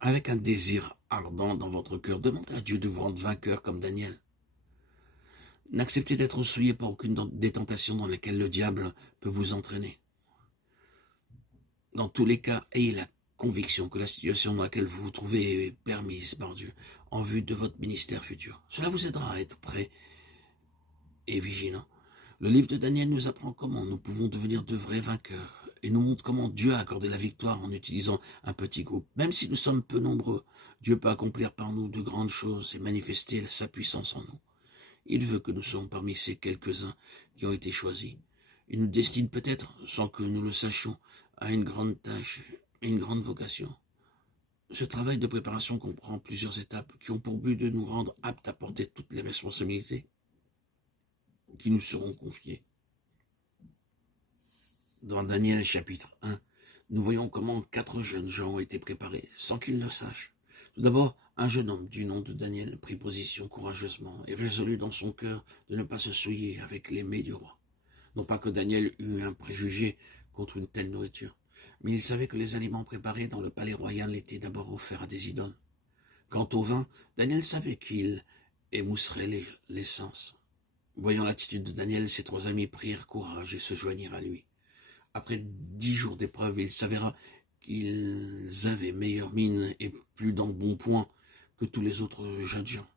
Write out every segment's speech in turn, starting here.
Avec un désir ardent dans votre cœur, demandez à Dieu de vous rendre vainqueur comme Daniel. N'acceptez d'être souillé par aucune des tentations dans lesquelles le diable peut vous entraîner. Dans tous les cas, ayez la conviction que la situation dans laquelle vous vous trouvez est permise par Dieu en vue de votre ministère futur. Cela vous aidera à être prêt et vigilant. Le livre de Daniel nous apprend comment nous pouvons devenir de vrais vainqueurs et nous montre comment Dieu a accordé la victoire en utilisant un petit groupe. Même si nous sommes peu nombreux, Dieu peut accomplir par nous de grandes choses et manifester sa puissance en nous. Il veut que nous soyons parmi ces quelques-uns qui ont été choisis. Il nous destine peut-être, sans que nous le sachions, à une grande tâche et une grande vocation. Ce travail de préparation comprend plusieurs étapes qui ont pour but de nous rendre aptes à porter toutes les responsabilités qui nous seront confiées. Dans Daniel chapitre 1, nous voyons comment 4 jeunes gens ont été préparés sans qu'ils le sachent. Tout d'abord, un jeune homme du nom de Daniel prit position courageusement et résolut dans son cœur de ne pas se souiller avec les mets du roi. Non pas que Daniel eût un préjugé contre une telle nourriture, mais il savait que les aliments préparés dans le palais royal étaient d'abord offerts à des idoles. Quant au vin, Daniel savait qu'il émousserait l'essence. Voyant l'attitude de Daniel, ses 3 amis prirent courage et se joignirent à lui. Après 10 jours d'épreuve, il s'avéra qu'ils avaient meilleure mine et plus d'embonpoint que tous les autres jeunes gens.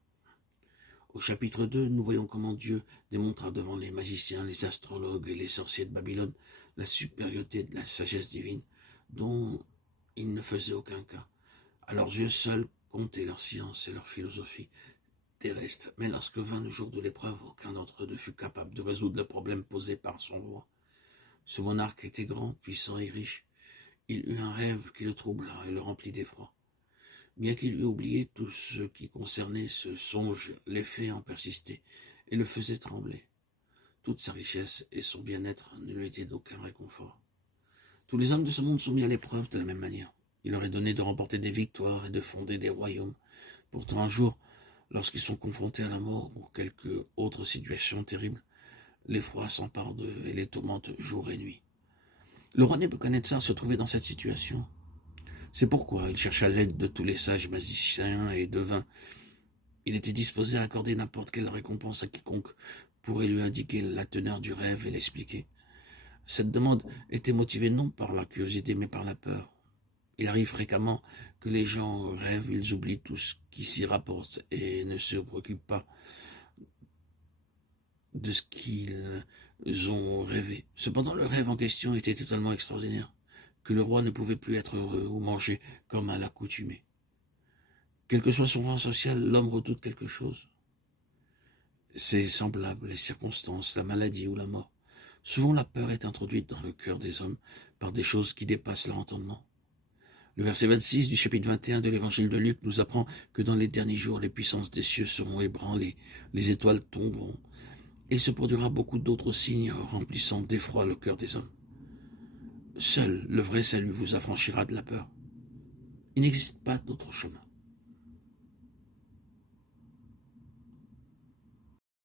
Au chapitre 2, nous voyons comment Dieu démontra devant les magiciens, les astrologues et les sorciers de Babylone la supériorité de la sagesse divine, dont ils ne faisaient aucun cas. À leurs yeux seuls comptaient leur science et leur philosophie terrestre. Mais lorsque vint le jour de l'épreuve, aucun d'entre eux ne fut capable de résoudre le problème posé par son roi. Ce monarque était grand, puissant et riche. Il eut un rêve qui le troubla et le remplit d'effroi. Bien qu'il eût oublié tout ce qui concernait ce songe, l'effet en persistait et le faisait trembler. Toute sa richesse et son bien-être ne lui étaient d'aucun réconfort. Tous les hommes de ce monde sont mis à l'épreuve de la même manière. Il leur est donné de remporter des victoires et de fonder des royaumes. Pourtant, un jour, lorsqu'ils sont confrontés à la mort ou quelque autre situation terrible, l'effroi s'empare d'eux et les tourmente jour et nuit. Le roi Nebuchadnezzar se trouvait dans cette situation. C'est pourquoi il chercha l'aide de tous les sages magiciens et devins. Il était disposé à accorder n'importe quelle récompense à quiconque pourrait lui indiquer la teneur du rêve et l'expliquer. Cette demande était motivée non par la curiosité mais par la peur. Il arrive fréquemment que les gens rêvent, ils oublient tout ce qui s'y rapporte et ne se préoccupent pas de ce qu'ils ont rêvé. Cependant, le rêve en question était totalement extraordinaire, que le roi ne pouvait plus être heureux ou manger comme à l'accoutumée. Quel que soit son rang social, l'homme redoute quelque chose. C'est semblable, les circonstances, la maladie ou la mort. Souvent, la peur est introduite dans le cœur des hommes par des choses qui dépassent leur entendement. Le verset 26 du chapitre 21 de l'évangile de Luc nous apprend que dans les derniers jours, les puissances des cieux seront ébranlées, les étoiles tomberont, et il se produira beaucoup d'autres signes remplissant d'effroi le cœur des hommes. Seul le vrai salut vous affranchira de la peur. Il n'existe pas d'autre chemin.